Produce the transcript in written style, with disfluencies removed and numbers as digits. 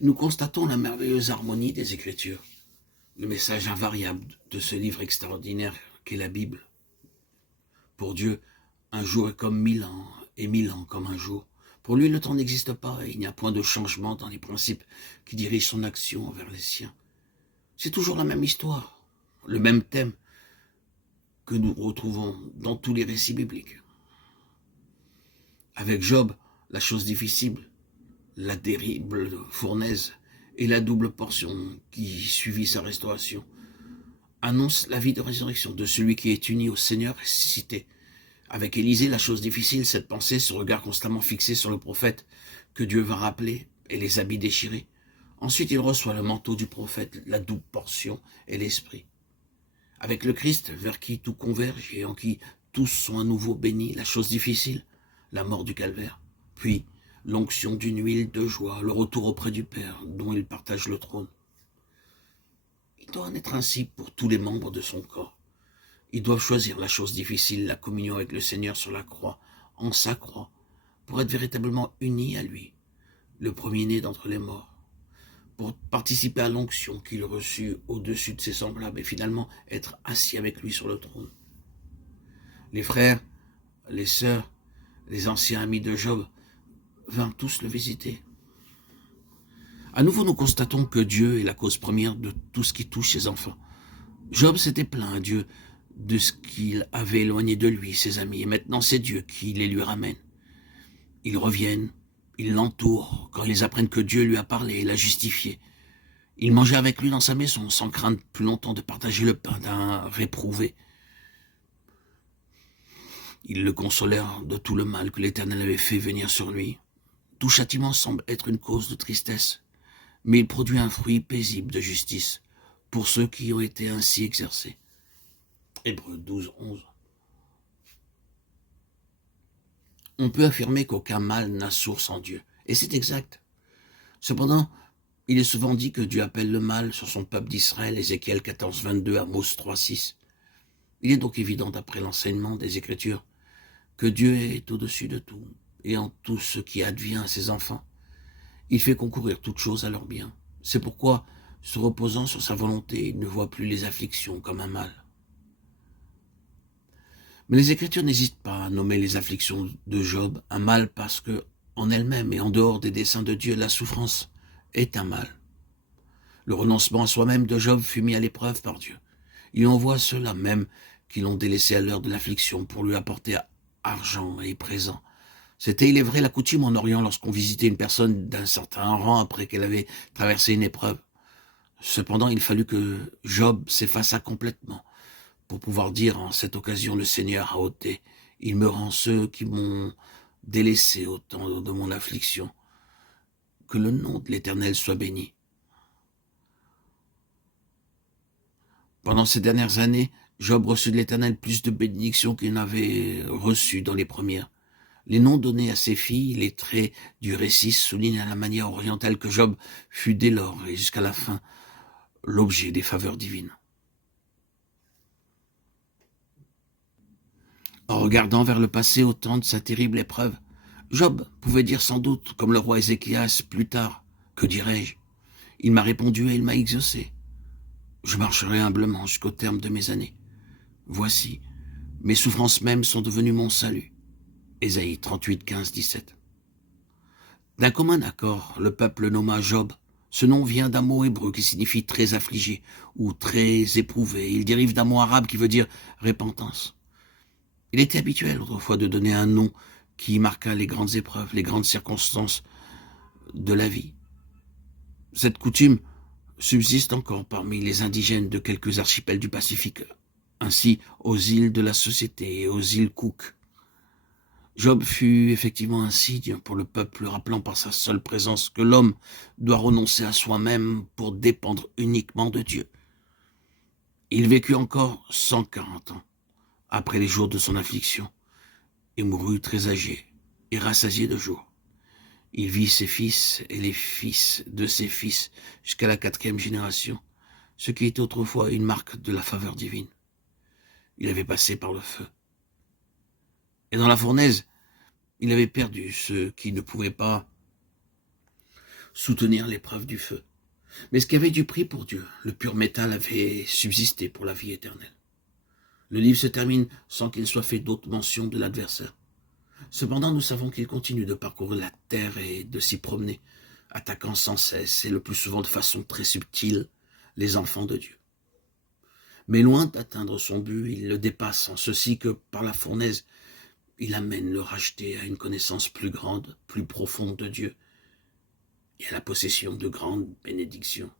Nous constatons la merveilleuse harmonie des Écritures, le message invariable de ce livre extraordinaire qu'est la Bible. Pour Dieu, un jour est comme 1000 ans, et 1000 ans comme un jour. Pour lui, le temps n'existe pas, et il n'y a point de changement dans les principes qui dirigent son action envers les siens. C'est toujours la même histoire, le même thème que nous retrouvons dans tous les récits bibliques. Avec Job, la chose difficile, la terrible fournaise et la double portion qui suivit sa restauration annonce la vie de résurrection de celui qui est uni au Seigneur ressuscité. Avec Élisée, la chose difficile, cette pensée, ce regard constamment fixé sur le prophète que Dieu va rappeler et les habits déchirés. Ensuite, il reçoit le manteau du prophète, la double portion et l'esprit. Avec le Christ, vers qui tout converge et en qui tous sont à nouveau bénis, la chose difficile, la mort du calvaire. Puis, l'onction d'une huile de joie, le retour auprès du Père, dont il partage le trône. Il doit en être ainsi pour tous les membres de son corps. Ils doivent choisir la chose difficile, la communion avec le Seigneur sur la croix, en sa croix, pour être véritablement unis à lui, le premier-né d'entre les morts, pour participer à l'onction qu'il reçut au-dessus de ses semblables et finalement être assis avec lui sur le trône. Les frères, les sœurs, les anciens amis de Job vinrent tous le visiter. À nouveau, nous constatons que Dieu est la cause première de tout ce qui touche ses enfants. Job s'était plaint à Dieu de ce qu'il avait éloigné de lui, ses amis, et maintenant c'est Dieu qui les lui ramène. Ils reviennent, ils l'entourent quand ils apprennent que Dieu lui a parlé et l'a justifié. Ils mangeaient avec lui dans sa maison, sans craindre plus longtemps de partager le pain d'un réprouvé. Ils le consolèrent de tout le mal que l'Éternel avait fait venir sur lui. Tout châtiment semble être une cause de tristesse, mais il produit un fruit paisible de justice pour ceux qui ont été ainsi exercés. Hébreux 12, 11. On peut affirmer qu'aucun mal n'a source en Dieu, et c'est exact. Cependant, il est souvent dit que Dieu appelle le mal sur son peuple d'Israël, Ézéchiel 14, 22, Amos 3, 6. Il est donc évident, d'après l'enseignement des Écritures, que Dieu est au-dessus de tout, et en tout ce qui advient à ses enfants. Il fait concourir toutes choses à leur bien. C'est pourquoi, se reposant sur sa volonté, il ne voit plus les afflictions comme un mal. Mais les Écritures n'hésitent pas à nommer les afflictions de Job un mal parce que, en elles-mêmes et en dehors des desseins de Dieu, la souffrance est un mal. Le renoncement à soi-même de Job fut mis à l'épreuve par Dieu. Il envoie ceux-là même qui l'ont délaissé à l'heure de l'affliction pour lui apporter argent et présents. C'était, il est vrai, la coutume en Orient lorsqu'on visitait une personne d'un certain rang après qu'elle avait traversé une épreuve. Cependant, il fallut que Job s'effaçât complètement pour pouvoir dire en cette occasion, le Seigneur a ôté. Il me rend ceux qui m'ont délaissé au temps de mon affliction. Que le nom de l'Éternel soit béni. Pendant ces dernières années, Job reçut de l'Éternel plus de bénédictions qu'il n'avait reçues dans les premières. Les noms donnés à ses filles, les traits du récit soulignent à la manière orientale que Job fut dès lors et jusqu'à la fin l'objet des faveurs divines. En regardant vers le passé au temps de sa terrible épreuve, Job pouvait dire sans doute, comme le roi Ézéchias plus tard, « Que dirais-je ? Il m'a répondu et il m'a exaucé. Je marcherai humblement jusqu'au terme de mes années. Voici, mes souffrances mêmes sont devenues mon salut. » Ésaïe 38, 15, 17. D'un commun accord, le peuple nomma Job. Ce nom vient d'un mot hébreu qui signifie « très affligé » ou « très éprouvé ». Il dérive d'un mot arabe qui veut dire « repentance ». Il était habituel autrefois de donner un nom qui marqua les grandes épreuves, les grandes circonstances de la vie. Cette coutume subsiste encore parmi les indigènes de quelques archipels du Pacifique, ainsi aux îles de la Société et aux îles Cook. Job fut effectivement un signe pour le peuple, rappelant par sa seule présence que l'homme doit renoncer à soi-même pour dépendre uniquement de Dieu. Il vécut encore 140 ans après les jours de son affliction, et mourut très âgé et rassasié de jours. Il vit ses fils et les fils de ses fils jusqu'à la 4e génération, ce qui était autrefois une marque de la faveur divine. Il avait passé par le feu. Et dans la fournaise, il avait perdu ceux qui ne pouvaient pas soutenir l'épreuve du feu. Mais ce qui avait du prix pour Dieu, le pur métal avait subsisté pour la vie éternelle. Le livre se termine sans qu'il soit fait d'autre mention de l'adversaire. Cependant, nous savons qu'il continue de parcourir la terre et de s'y promener, attaquant sans cesse et le plus souvent de façon très subtile les enfants de Dieu. Mais loin d'atteindre son but, il le dépasse en ceci que par la fournaise, il amène le racheté à une connaissance plus grande, plus profonde de Dieu et à la possession de grandes bénédictions.